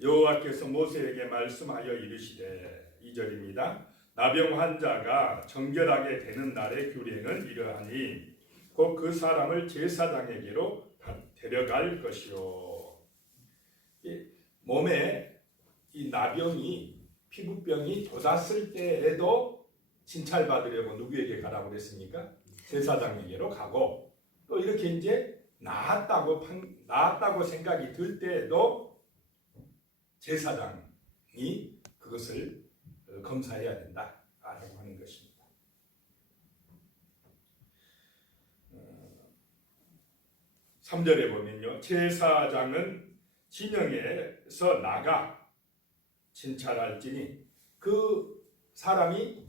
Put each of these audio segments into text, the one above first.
여호와께서 모세에게 말씀하여 이르시되 2절입니다. 나병 환자가 정결하게 되는 날의 규례는 이러하니 곧 그 사람을 제사장에게로 다- 데려갈 것이요. 이 몸에 이 나병이 피부병이 돋았을 때에도 진찰받으려고 누구에게 가라고 그랬습니까? 제사장에게로 가고 또 이렇게 이제 나았다고 판- 나았다고 생각이 들 때에도 제사장이 그것을 어, 검사해야 된다라고 하는 것입니다. 어, 3절에 보면요. 제사장은 진영에서 나가 진찰할지니 그 사람이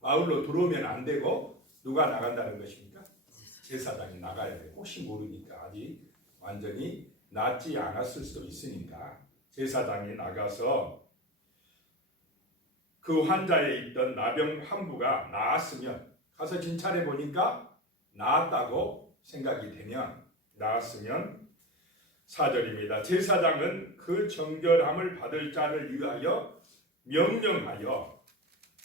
마을로 들어오면 안 되고 누가 나간다는 것입니까? 제사장이 나가야 돼. 혹시 모르니까 아직 완전히 낫지 않았을 수도 있으니까 제사장이 나가서 그 환자에 있던 나병 환부가 나았으면 가서 진찰해 보니까 나았다고 생각이 되면 나았으면 사절입니다. 제사장은 그 정결함을 받을 자를 위하여 명령하여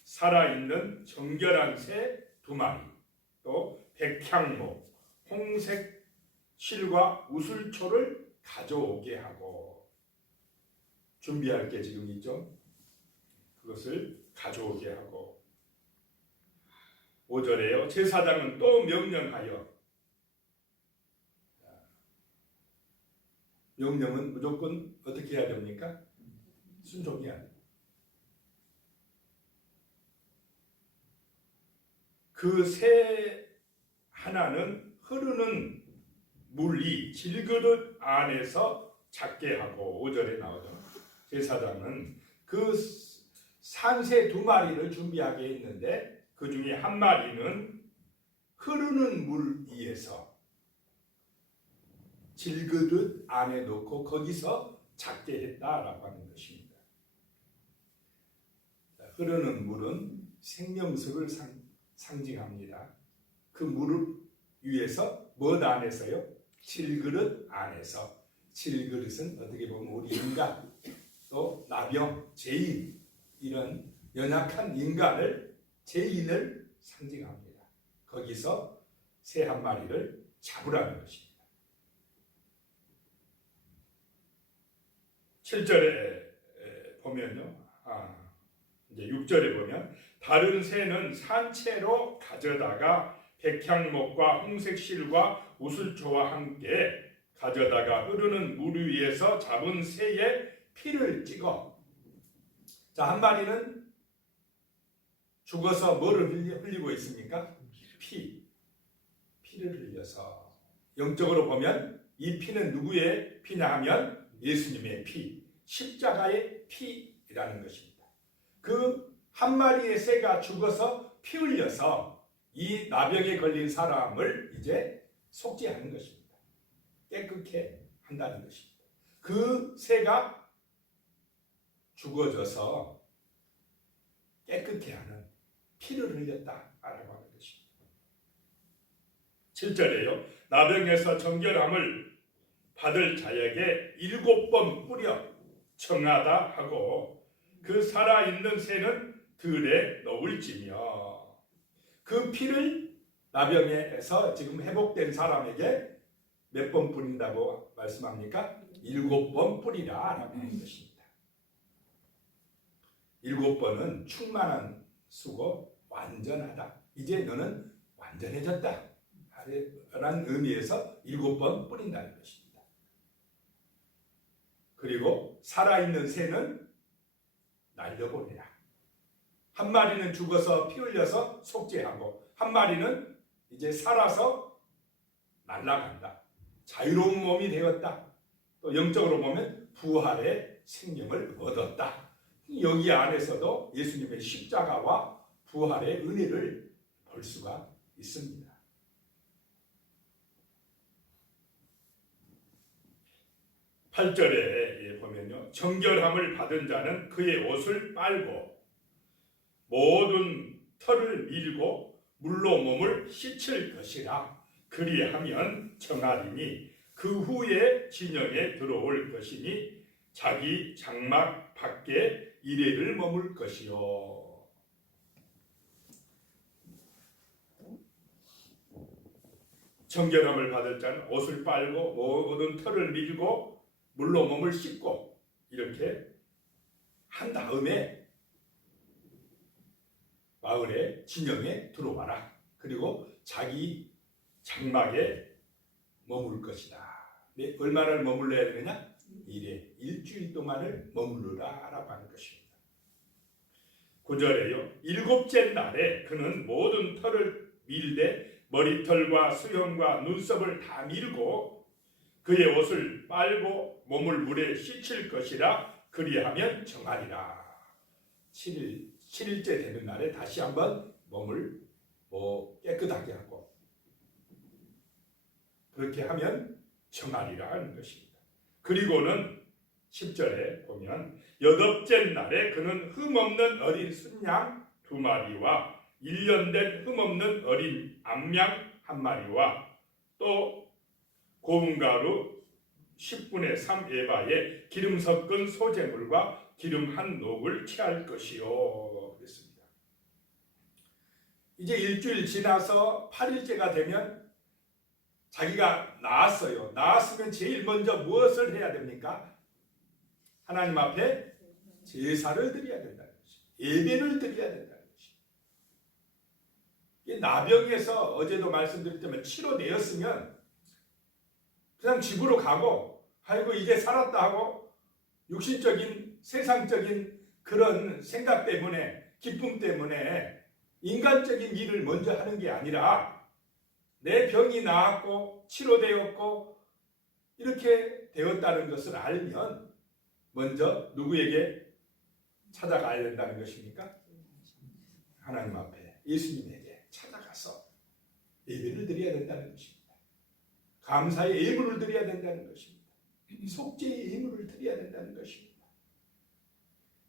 살아있는 정결한 새 두 마리 또 백향목, 홍색 실과 우슬초를 가져오게 하고 준비할 게 지금 있죠. 그것을 가져오게 하고 5절에요. 제사장은 또 명령하여 명령은 무조건 어떻게 해야 됩니까? 순종해야 돼. 그새 하나는 흐르는 물이 질그릇 안에서 작게 하고 5절에 나오죠. 제사장은 그 산새 두 마리를 준비하게 했는데 그 중에 한 마리는 흐르는 물 위에서 질그릇 안에 넣고 거기서 작게 했다라고 하는 것입니다. 흐르는 물은 생명수를 상, 상징합니다. 그 물을 위에서 무엇 안에서요? 질그릇 안에서 질그릇은 어떻게 보면 우리 인간 또 나병, 죄인 이런 연약한 인간을 죄인을 상징합니다. 거기서 새 한 마리를 잡으라는 것입니다. 7절에 보면요. 아, 이제 6절에 보면 다른 새는 산채로 가져다가 백향목과 홍색 실과 우슬초와 함께 가져다가 흐르는 물 위에서 잡은 새의 피를 찍어 자, 한 마리는 죽어서 뭐를 흘리, 흘리고 있습니까? 피. 피를 흘려서 영적으로 보면 이 피는 누구의 피냐 하면 예수님의 피, 십자가의 피라는 것입니다. 그 한 마리의 새가 죽어서 피 흘려서 이 나병에 걸린 사람을 이제 속죄하는 것입니다. 깨끗게 한다는 것입니다. 그 새가 죽어져서 깨끗게 하는 피를 흘렸다라고 하는 것입니다. 7절에요. 나병에서 정결함을 받을 자에게 일곱 번 뿌려 청하다 하고 그 살아있는 새는 들에 넣을지며 그 피를 나병에서 지금 회복된 사람에게 몇 번 뿌린다고 말씀합니까? 일곱 번 뿌리라라고 하는 것입니다. 일곱 번은 충만한 수고 완전하다. 이제 너는 완전해졌다. 라는 의미에서 일곱 번 뿌린다는 것입니다. 그리고 살아있는 새는 날려보내라. 한 마리는 죽어서 피 흘려서 속죄하고 한 마리는 이제 살아서 날아간다. 자유로운 몸이 되었다. 또 영적으로 보면 부활의 생명을 얻었다. 여기 안에서도 예수님의 십자가와 부활의 은혜를 볼 수가 있습니다. 8절에 보면요. 정결함을 받은 자는 그의 옷을 빨고 모든 털을 밀고 물로 몸을 씻을 것이라 그리하면 정하리니 그 후에 진영에 들어올 것이니 자기 장막 밖에 이래를 머물 것이요. 정결함을 받을 자는 옷을 빨고 모든 털을 밀고 물로 몸을 씻고 이렇게 한 다음에 마을의 진영에 들어와라. 그리고 자기 장막에 머물 것이다. 네, 얼마를 머물러야 되느냐? 이래 일주일 동안을 머무르라라고 하는 것입니다. 구절에요. 일곱째 날에 그는 모든 털을 밀되 머리털과 수염과 눈썹을 다 밀고 그의 옷을 빨고 몸을 물에 씻을 것이라 그리하면 정하리라. 7일 7일째 되는 날에 다시 한번 몸을 뭐 깨끗하게 하고 그렇게 하면 정하리라 하는 것입니다. 그리고는 10절에 보면 여덟째 날에 그는 흠없는 어린 순양 두 마리와 1년 된 흠없는 어린 암양 한 마리와 또 고운 가루 10분의 3 에바에 기름 섞은 소재물과 기름 한 녹을 취할 것이요 그랬습니다. 이제 일주일 지나서 8일째가 되면 자기가 나았어요. 나았으면 제일 먼저 무엇을 해야 됩니까? 하나님 앞에 제사를 드려야 된다는 것이 예배를 드려야 된다는 것이 이 나병에서 어제도 말씀드렸지만 치료되었으면 그냥 집으로 가고 아이고 이제 살았다 하고 육신적인 세상적인 그런 생각 때문에 기쁨 때문에 인간적인 일을 먼저 하는 게 아니라 내 병이 나았고 치료되었고 이렇게 되었다는 것을 알면 먼저 누구에게 찾아가야 된다는 것입니까? 하나님 앞에 예수님에게 찾아가서 예배를 드려야 된다는 것입니다. 감사의 예물을 드려야 된다는 것입니다. 속죄의 예물을 드려야 된다는 것입니다.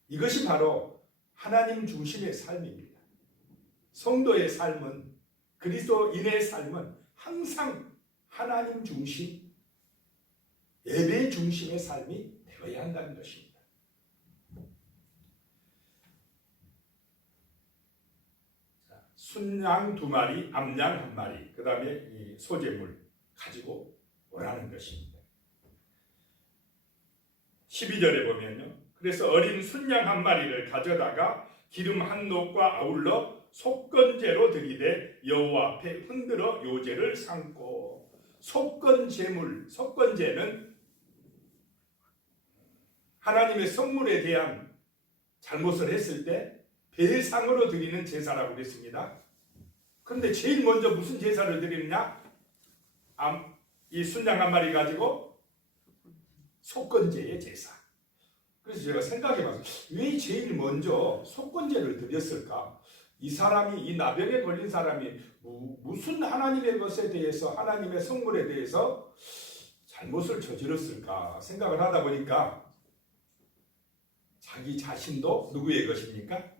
이것이 바로 하나님 중심의 삶입니다. 성도의 삶은 그리스도인의 삶은 항상 하나님 중심, 예배 중심의 삶이 되어야 한다는 것입니다. 자, 순양 두 마리, 암양 한 마리, 그 다음에 이 소재물 가지고 오라는 것입니다. 12절에 보면요. 그래서 어린 순양 한 마리를 가져다가 기름 한 녹과 아울러 속건제로 드리되 여호와 앞에 흔들어 요제를 삼고 속건제물 속건제는 하나님의 성물에 대한 잘못을 했을 때 배상으로 드리는 제사라고 그랬습니다. 그런데 제일 먼저 무슨 제사를 드리느냐? 암, 이 순양 한 마리 가지고 속건제의 제사. 그래서 제가 생각해봤어요. 왜 제일 먼저 속건제를 드렸을까? 이 사람이 이 나병에 걸린 사람이 무, 무슨 하나님의 것에 대해서 하나님의 성물에 대해서 잘못을 저질렀을까 생각을 하다 보니까 자기 자신도 누구의 것입니까?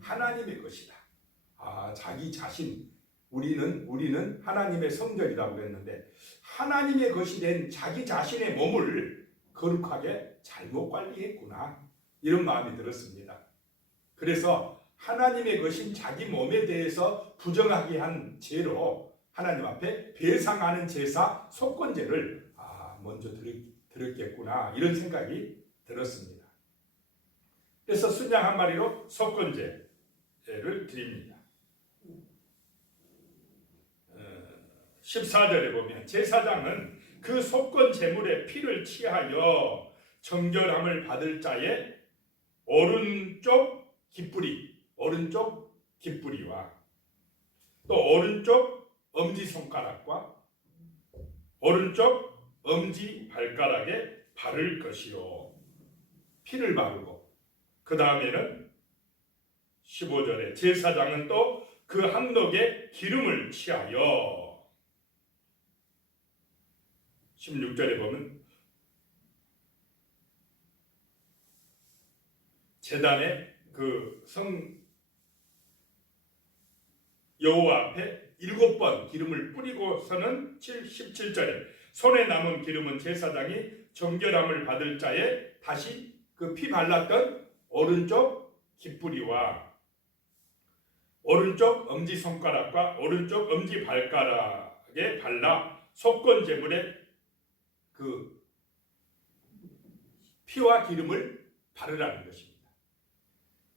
하나님의 것이다. 아, 자기 자신 우리는 우리는 하나님의 성전이라고 했는데 하나님의 것이 된 자기 자신의 몸을 거룩하게 잘못 관리했구나 이런 마음이 들었습니다. 그래서 하나님의 것인 자기 몸에 대해서 부정하게 한 죄로 하나님 앞에 배상하는 제사 속건제를 아, 먼저 드렸 겠구나 이런 생각이 들었습니다. 그래서 순양 한 마리로 속건제를 드립니다. 14절에 보면 제사장은 그 속건 제물의 피를 취하여 정결함을 받을 자의 오른쪽 깃뿌리, 오른쪽 깃뿌리와 또 오른쪽 엄지 손가락과 오른쪽 엄지 발가락에 바를 것이요. 피를 바르고 그 다음에는 15절에 제사장은 또 그 한독에 기름을 취하여 16절에 보면 재단에 그성 여호와 앞에 일곱 번 기름을 뿌리고서는 17절에 손에 남은 기름은 제사장이 정결함을 받을 자에 다시 그 피 발랐던 오른쪽 깃뿌리와 오른쪽 엄지 손가락과 오른쪽 엄지 발가락에 발라 속건 제물에 그 피와 기름을 바르라는 것입니다.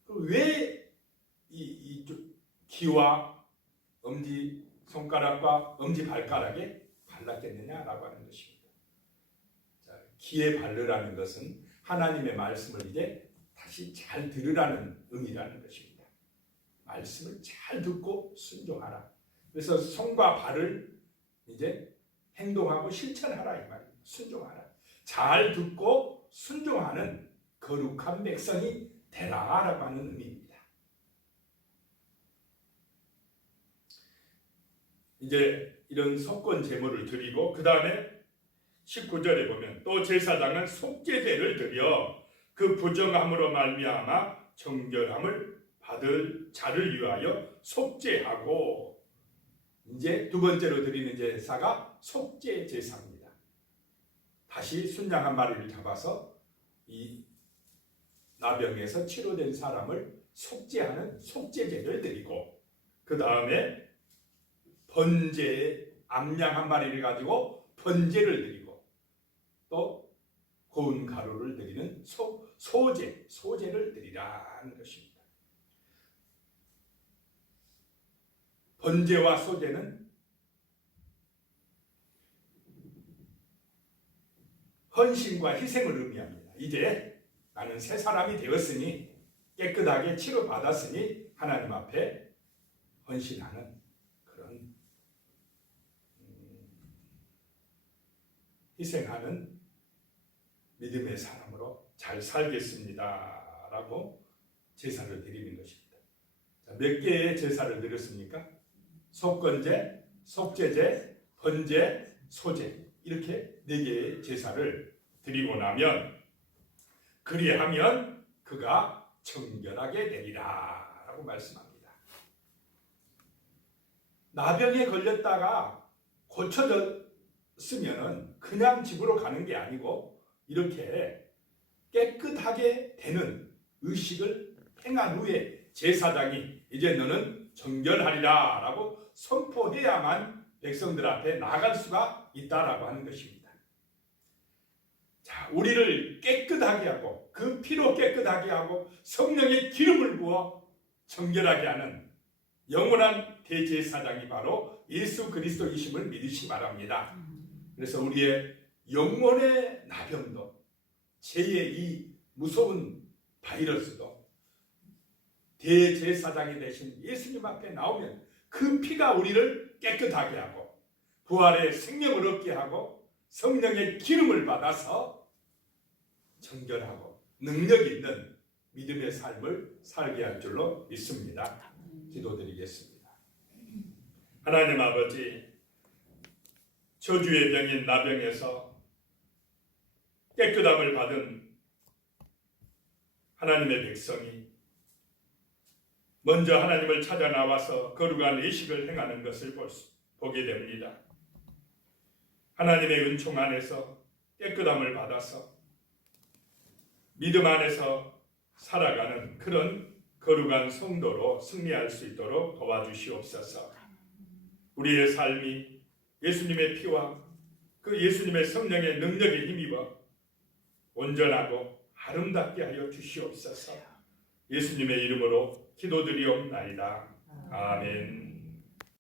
왜 이 이 기와 엄지 손가락과 엄지 발가락에 발랐겠느냐라고 하는 것입니다. 자, 기에 바르라는 것은 하나님의 말씀을 이제 다시 잘 들으라는 의미라는 것입니다. 말씀을 잘 듣고 순종하라. 그래서 손과 발을 이제 행동하고 실천하라 이 말입니다. 순종하라. 잘 듣고 순종하는 거룩한 백성이 되라라고 하는 의미입니다. 이제 이런 속건 제물을 드리고 그 다음에 19절에 보면 또 제사장은 속죄제를 드려 그 부정함으로 말미암아 정결함을 받을 자를 위하여 속죄하고 이제 두 번째로 드리는 제사가 속죄 제사입니다. 다시 순양 한 마리를 잡아서 이 나병에서 치료된 사람을 속죄하는 속죄제를 드리고 그 다음에 번제 암양 한 마리를 가지고 번제를 드리고 또 고운 가루를 드리는 소, 소제 소제를 드리라는 것입니다. 번제와 소제는 헌신과 희생을 의미합니다. 이제 나는 새 사람이 되었으니 깨끗하게 치료받았으니 하나님 앞에 헌신하는 그런 음, 희생하는 믿음의 사람으로 잘 살겠습니다. 라고 제사를 드리는 것입니다. 자, 몇 개의 제사를 드렸습니까? 속건제, 속제제, 번제, 소제 이렇게 네 개의 제사를 드리고 나면 그리하면 그가 정결하게 되리라 라고 말씀합니다. 나병에 걸렸다가 고쳐졌 으면 그냥 집으로 가는 게 아니고 이렇게 깨끗하게 되는 의식을 행한 후에 제사장이 이제 너는 정결하리라 라고 선포해야만 백성들 앞에 나갈 수가 있다라고 하는 것입니다. 자, 우리를 깨끗하게 하고 그 피로 깨끗하게 하고 성령의 기름을 부어 정결하게 하는 영원한 대제사장이 바로 예수 그리스도이심을 믿으시 바랍니다. 그래서 우리의 영혼의 나병도 죄의 이 무서운 바이러스도 대제사장이 되신 예수님 앞에 나오면 그 피가 우리를 깨끗하게 하고 부활의 생명을 얻게 하고 성령의 기름을 받아서 정결하고 능력 있는 믿음의 삶을 살게 할 줄로 믿습니다. 기도드리겠습니다. 하나님 아버지 저주의 병인 나병에서 깨끗함을 받은 하나님의 백성이 먼저 하나님을 찾아 나와서 거룩한 의식을 행하는 것을 보게 됩니다. 하나님의 은총 안에서 깨끗함을 받아서 믿음 안에서 살아가는 그런 거룩한 성도로 승리할 수 있도록 도와주시옵소서. 우리의 삶이 예수님의 피와 그 예수님의 성령의 능력에 힘입어 온전하고 아름답게 하여 주시옵소서. 예수님의 이름으로 기도드리옵나이다. 아멘.